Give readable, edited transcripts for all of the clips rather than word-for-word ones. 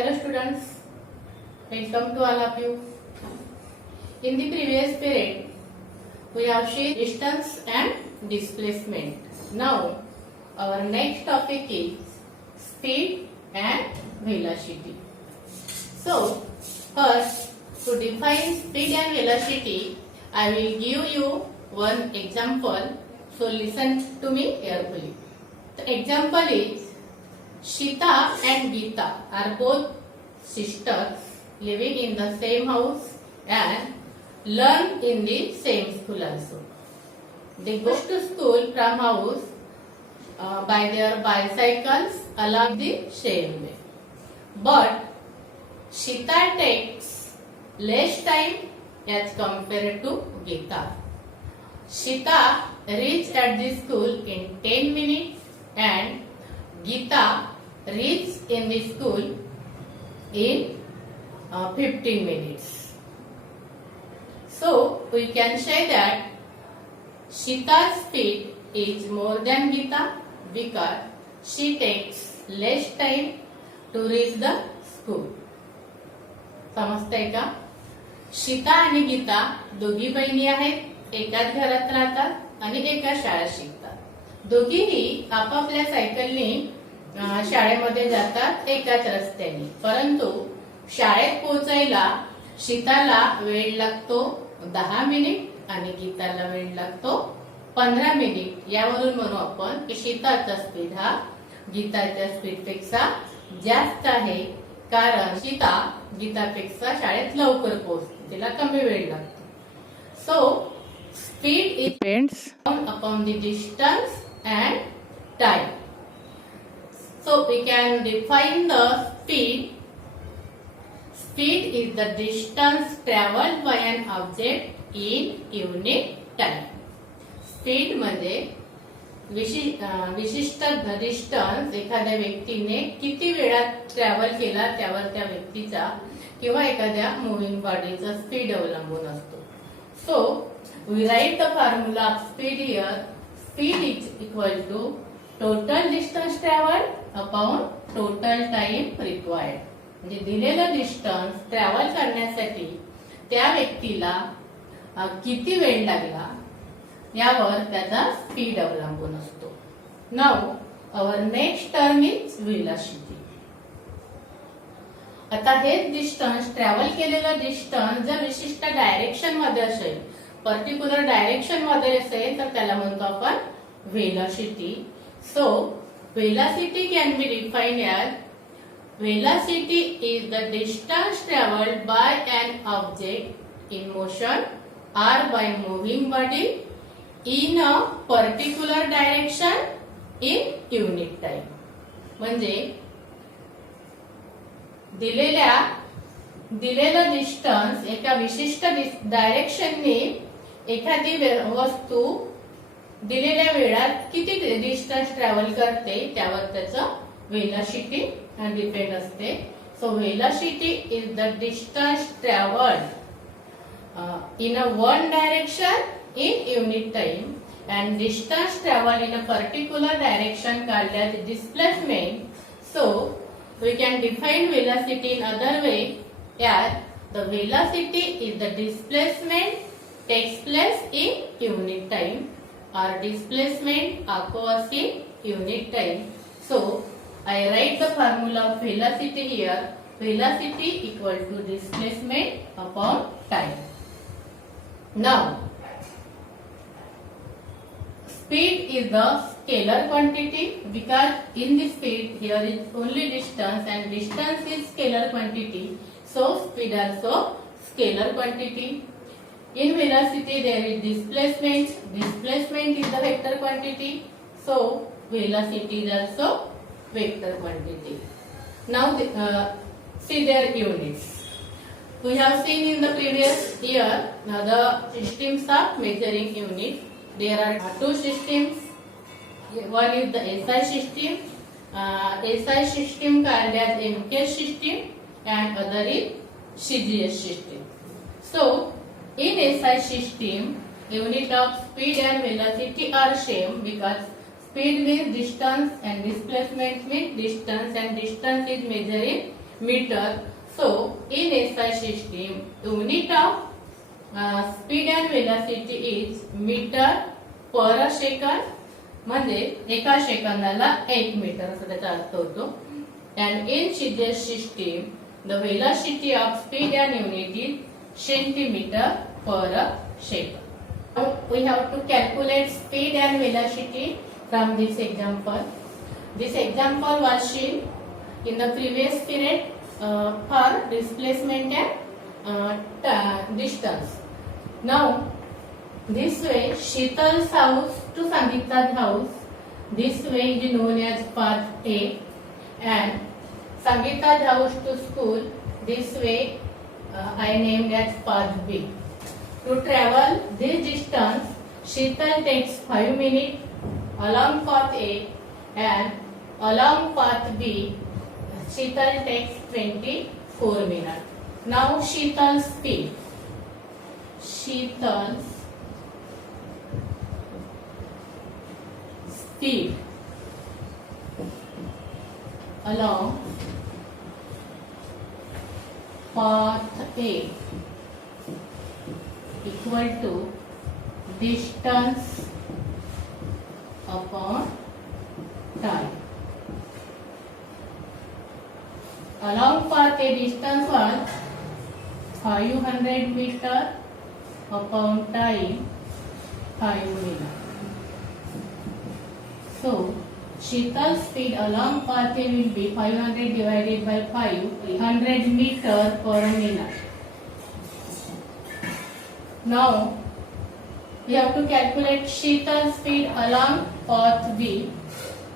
Hello students, welcome to all of you. In the previous period, we have seen distance and displacement. Now, our next topic is speed and velocity. So, first, to define speed and velocity, I will give you one example. So, listen to me carefully. The example is Shita and Geeta are both sisters living in the same house and learn in the same school also. They go to school from house by their bicycles along the same way. But Shita takes less time as compared to Geeta. Shita reached at the school in 10 minutes and Geeta reached in the school in 15 minutes. So, we can say that Shita's speed is more than Geeta because she takes less time to reach the school. समजतंय का? शीता आणि गीता दोघी बहिणी आहेत, एकाच घरात राहतात आणि एका शाळेत शिकतात. दोघीही आपापल्या सायकलने शाळेमध्ये जातात एकाच रस्त्याने. परंतु शाळेत पोहोचायला शीताला वेळ लागतो 10 मिनिट आणि गीताला वेळ लागतो 15 मिनिट. यावरून म्हणू आपण की शीताचा स्पीड हा गीताच्या स्पीड पेक्षा जास्त आहे, कारण शीता गीतापेक्षा शाळेत लवकर पोहोचते, तिला कमी वेळ लागतो. So speed is depends upon the distance and time. So we can define the speed. Speed is the distance traveled by an object in unit time. Speed म्हणजे विशिष्ट डिस्टन्स एखाद्या व्यक्तीने किती वेळात ट्रॅव्हल केला त्यावर त्या व्यक्तीचा किंवा एखाद्या मुव्हिंग बॉडीचा स्पीड अवलंबून असतो. So we write the formula of speed here. Speed is equal to total distance travelled upon total time required. म्हणजे दिलेलं डिस्टन्स ट्रॅव्हल करण्यासाठी त्या व्यक्तीला किती वेळ लागला यावर त्याचा स्पीड अवलंबून असतो. Now our next term is velocity. आता हेच डिस्टन्स ट्रॅव्हल केलेलं डिस्टन्स जर विशिष्ट डायरेक्शन मध्ये असेल, पर्टिक्युलर डायरेक्शन मध्ये असेल तर त्याला म्हणतो आपण velocity. So, velocity can be defined as velocity is the distance traveled by an object in motion or by moving body in a particular direction in unit time. म्हणजे दिलेलं डिस्टन्स एका विशिष्ट डायरेक्शनने एखादी वस्तू दिलेल्या वेळात किती डिस्टन्स ट्रॅव्हल करते त्यावर त्याचं वेलोसिटी डिपेंड असते. So velocity is the distance travelled in a one direction in unit time and distance travel in a particular direction called as displacement. So we can define velocity in other way as the velocity is the displacement takes place in unit time or displacement occurs in unit time. So I write the formula of velocity here. Velocity equal to displacement upon time. Now speed is the scalar quantity because in the speed here is only distance and distance is scalar quantity. So speed also scalar quantity. In velocity there is displacement. Displacement is the vector quantity. So velocity is also vector quantity. Now see their units. We have seen in the previous year the systems of measuring units. There are two systems. One is the SI system. SI system called as MK system and other is CGS system. So in SI system, unit of speed and velocity are same because speed means distance and displacement means distance, and distance is measured in meter. So in SI system, unit of speed and velocity is meter per second. म्हणजे एका सेकंदाला 1 metre असा त्याचा अर्थ होतो. And in this system, the velocity of speed and unit is centimeter per second. Now we have to calculate speed and velocity from this example. This example was seen in the previous period for displacement and distance. Now this way Sheetal's house to Sangeeta's house, this way is known as path A, and Sangeeta's house to school, this way I named as path B. To travel this distance, Sheetal takes 5 minutes along path A, and along path B, Sheetal takes 24 minutes. Now Sheetal's speed. Sheetal's speed along path A equal to distance upon time. Along path A distance was 500 meter upon time 5 minutes. So Sheetal's speed along path A will be 500 divided by 5, 100 meter per minute. Now we have to calculate Sheetal's speed along path B.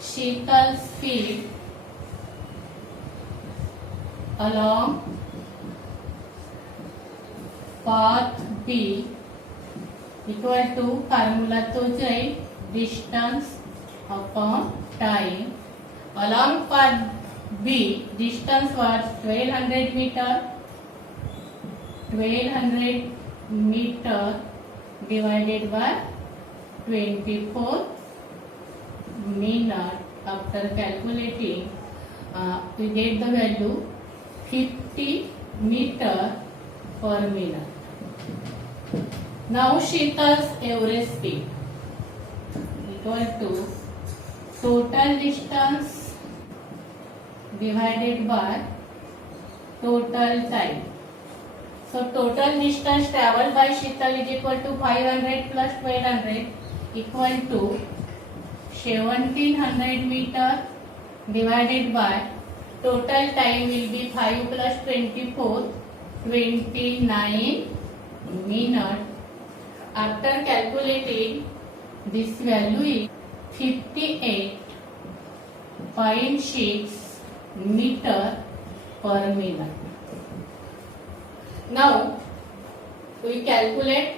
Sheetal's speed along path B equal to formula तोच राहील distance upon time. Along path B distance was 1200 meter. 1200 meter divided by 24 minutes. After calculating, we get the value 50 meter per minute. Now Sheetal's average speed equal to total distance divided by total time. So total distance travelled by Sheetal is equal to 500 plus 1200 equal to 1700 meter divided by total time will be 5 plus 24, 29 minutes. After calculating, this value is 58.6 meter per minute. Now we calculate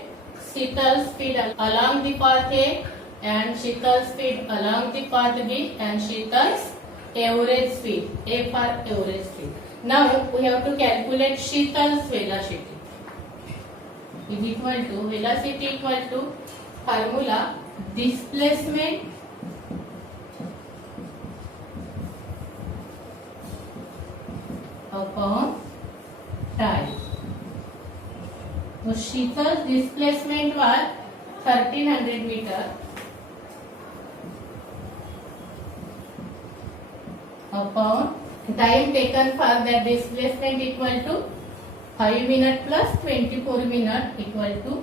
Sheetal's speed along the path A and Sheetal's speed along the path B and Sheetal's average speed, A for average speed. Now we have to calculate Sheetal's velocity. Is equal to velocity equal to formula displacement upon time. So Sheetal's displacement was 1300 meter upon time taken for that displacement equal to 5 minutes plus 24 minutes equal to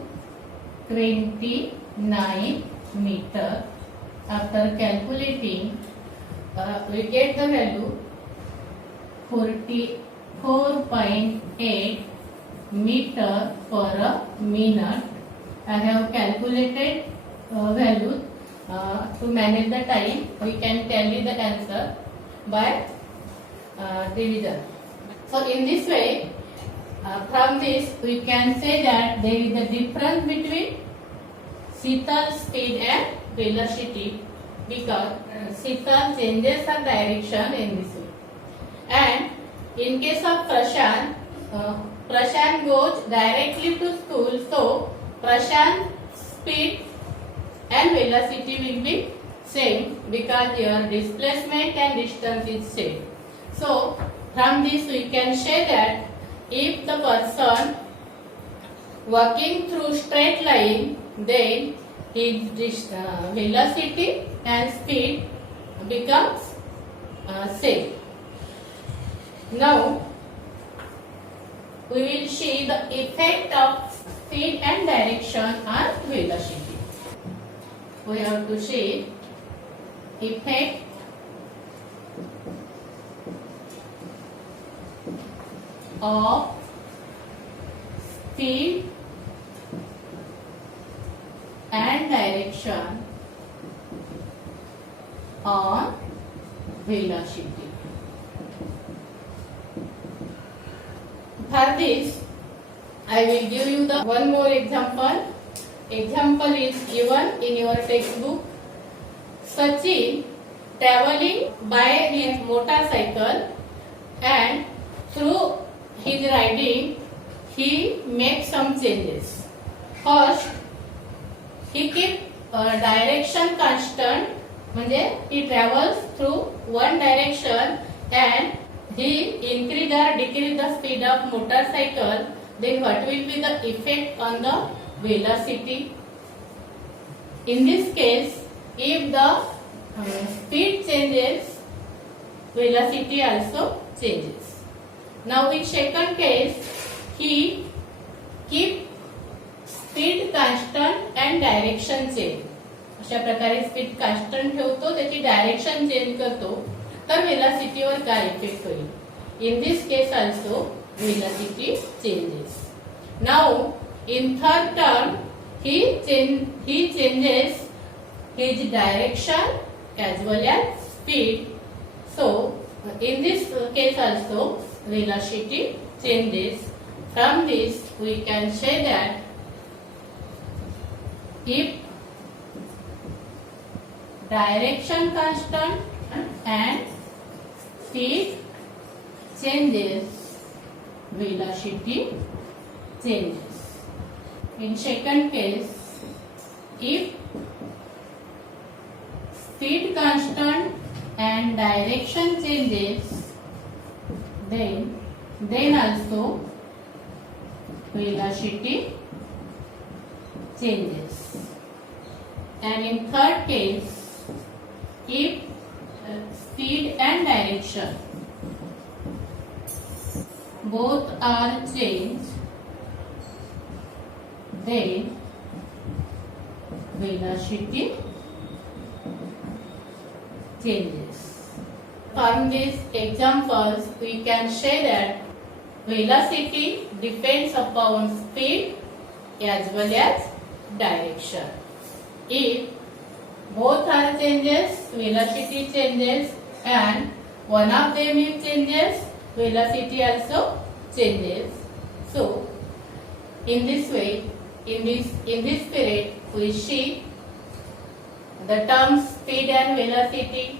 29 meter. After calculating, we get the value 44.8 meter per minute. I have calculated value to manage the time. We can tally the answer by division. So in this way, from this we can say that there is a difference between Sheetal's speed and velocity because Sheetal changes her direction in this way. And in case of Prashant, Prashant goes directly to school, so Prashant's speed and velocity will be same because your displacement and distance is same. So From this we can say that if the person walking through straight line, then his velocity and speed becomes same. Now we will see the effect of speed and direction on velocity. We have to see effect of speed and direction on velocity. For this, I will give you the one more example. Example is given in your textbook. Sachin traveling by his motorcycle, and through his riding he makes some changes. First, he keep direction constant, म्हणजे he travels through one direction and he increase or decrease the speed of motorcycle. Then what will be the effect on the velocity? In this case, if the speed changes, velocity also changes. Now in second case, he keep speed constant and direction change. अशा प्रकारे speed constant ठेवतो, त्याची direction change करतो, तर वेलोसिटीवर काय effect होईल? In this case also velocity changes. Now in third term he changes his direction as well as speed. So in this case also velocity changes. From this we can say that if direction constant and speed changes, velocity changes. In second case, if speed constant and direction changes, then also velocity changes. And in third case, if speed and direction both are changed, then velocity changes. From these examples, we can say that velocity depends upon speed as well as direction. If both are changes, velocity changes, and one of them is changes, velocity also changes. So in this way, in this period, we see the terms speed and velocity,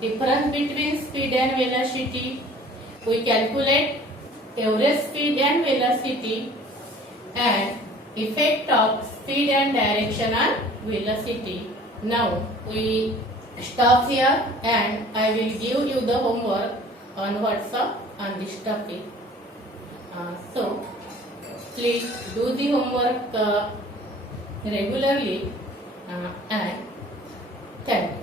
difference between speed and velocity. We calculate average speed and velocity, and effect of speed and direction on velocity. Now we stop here, and I will give you the homework on WhatsApp on this topic. So please do the homework regularly, and thank you.